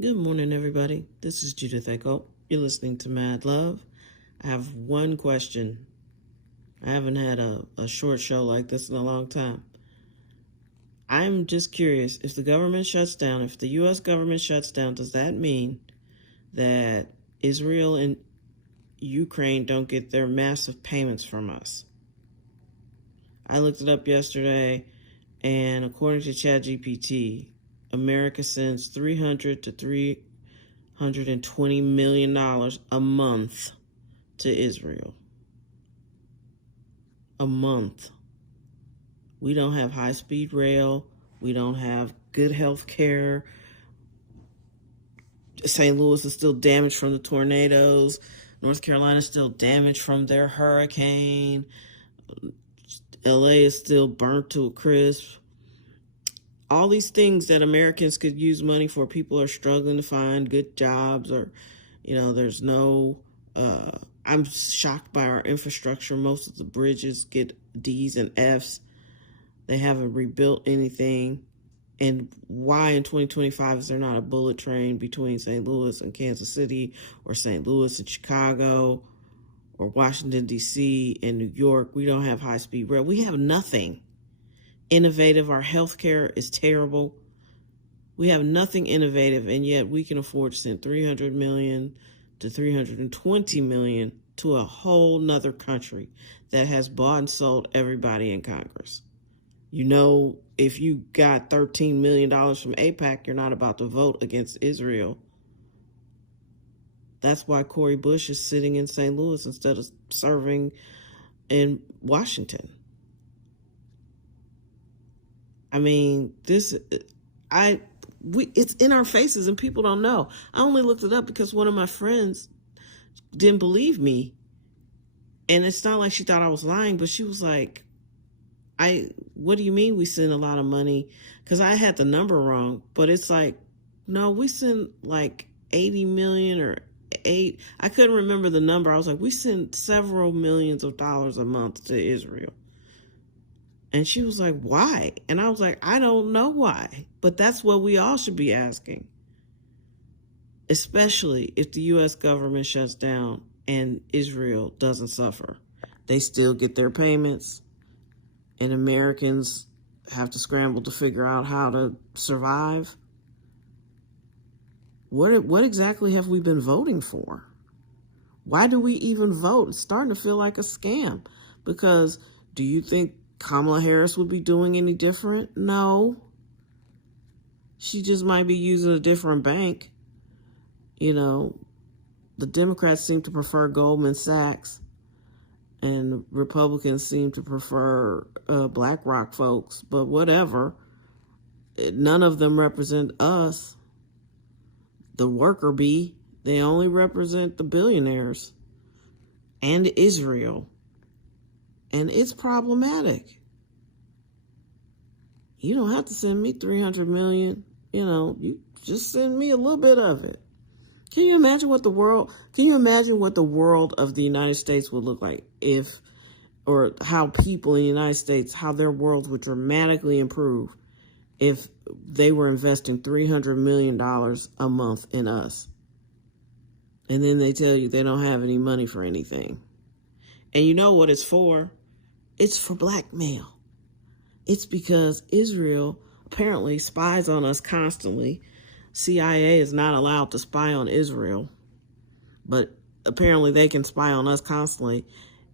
Good morning, everybody. This is Judith Echo. You're listening to Mad Love. I have one question. I haven't had a short show like this in a long time. I'm just curious, if the government shuts down, if the U.S. government shuts down, does that mean that Israel and Ukraine don't get their massive payments from us? I looked it up yesterday, and according to ChatGPT, America sends $300 to $320 million a month to Israel. A month. We don't have high-speed rail. We don't have good health care. St. Louis is still damaged from the tornadoes. North Carolina is still damaged from their hurricane. LA is still burnt to a crisp. All these things that Americans could use money for, people are struggling to find good jobs, or, there's no, I'm shocked by our infrastructure. Most of the bridges get D's and F's. They haven't rebuilt anything. And why in 2025 is there not a bullet train between St. Louis and Kansas City, or St. Louis and Chicago, or Washington, D.C. and New York? We don't have high-speed rail. We have nothing innovative. Our healthcare is terrible. We have nothing innovative, and yet we can afford to send $300 million to $320 million to a whole nother country that has bought and sold everybody in Congress. If you got $13 million from AIPAC, you're not about to vote against Israel. That's why Cori Bush is sitting in St. Louis instead of serving in Washington. I mean, it's in our faces and people don't know. I only looked it up because one of my friends didn't believe me. And it's not like she thought I was lying, but she was like, what do you mean we send a lot of money? Because I had the number wrong, but it's like, no, we send like 80 million or I couldn't remember the number. I was like, we send several millions of dollars a month to Israel. And she was like, why? And I was like, I don't know why, but that's what we all should be asking. Especially if the U.S. government shuts down and Israel doesn't suffer. They still get their payments, and Americans have to scramble to figure out how to survive. What exactly have we been voting for? Why do we even vote? It's starting to feel like a scam. Because do you think Kamala Harris would be doing any different? No. She just might be using a different bank. The Democrats seem to prefer Goldman Sachs, and Republicans seem to prefer BlackRock folks, but whatever. None of them represent us, the worker bee. They only represent the billionaires and Israel. And it's problematic. You don't have to send me $300 million. You just send me a little bit of it. Can you imagine what the world of the United States would look like or how people in the United States, how their world would dramatically improve if they were investing $300 million a month in us? And then they tell you they don't have any money for anything. And you know what it's for? It's for blackmail. It's because Israel apparently spies on us constantly. CIA is not allowed to spy on Israel, but apparently they can spy on us constantly.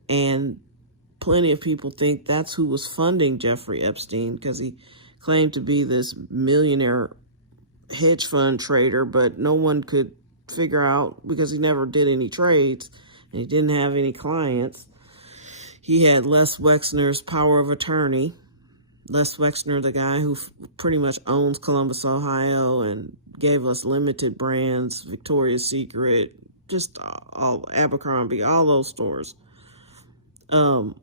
And plenty of people think that's who was funding Jeffrey Epstein, because he claimed to be this millionaire hedge fund trader, but no one could figure out, because he never did any trades and he didn't have any clients. He had Les Wexner's power of attorney. Les Wexner, the guy who pretty much owns Columbus, Ohio, and gave us Limited Brands, Victoria's Secret, just all Abercrombie, all those stores. For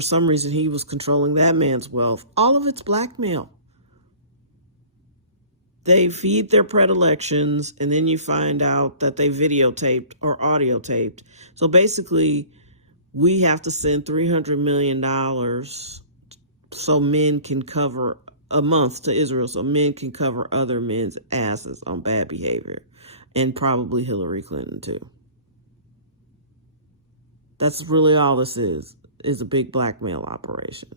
some reason, he was controlling that man's wealth. All of it's blackmail. They feed their predilections, and then you find out that they videotaped or audio taped. So basically, we have to send $300 million so men can cover a month to Israel so men can cover other men's asses on bad behavior, and probably Hillary Clinton too. That's really all this is a big blackmail operation.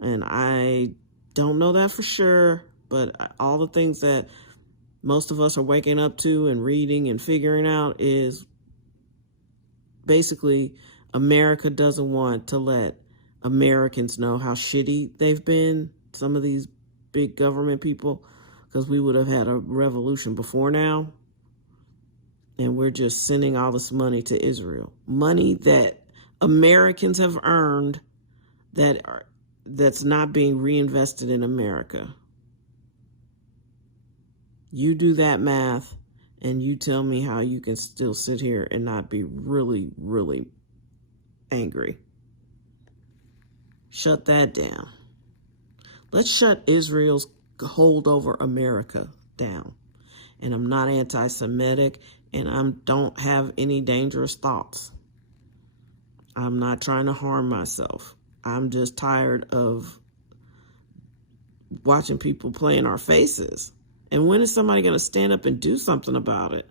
And I don't know that for sure, but all the things that most of us are waking up to and reading and figuring out is basically America doesn't want to let Americans know how shitty they've been, some of these big government people, because we would have had a revolution before now. And we're just sending all this money to Israel. Money that Americans have earned that's not being reinvested in America. You do that math and you tell me how you can still sit here and not be really, really angry. Shut that down. Let's shut Israel's hold over America down. And I'm not anti-Semitic, and I don't have any dangerous thoughts. I'm not trying to harm myself. I'm just tired of watching people play in our faces. And when is somebody going to stand up and do something about it?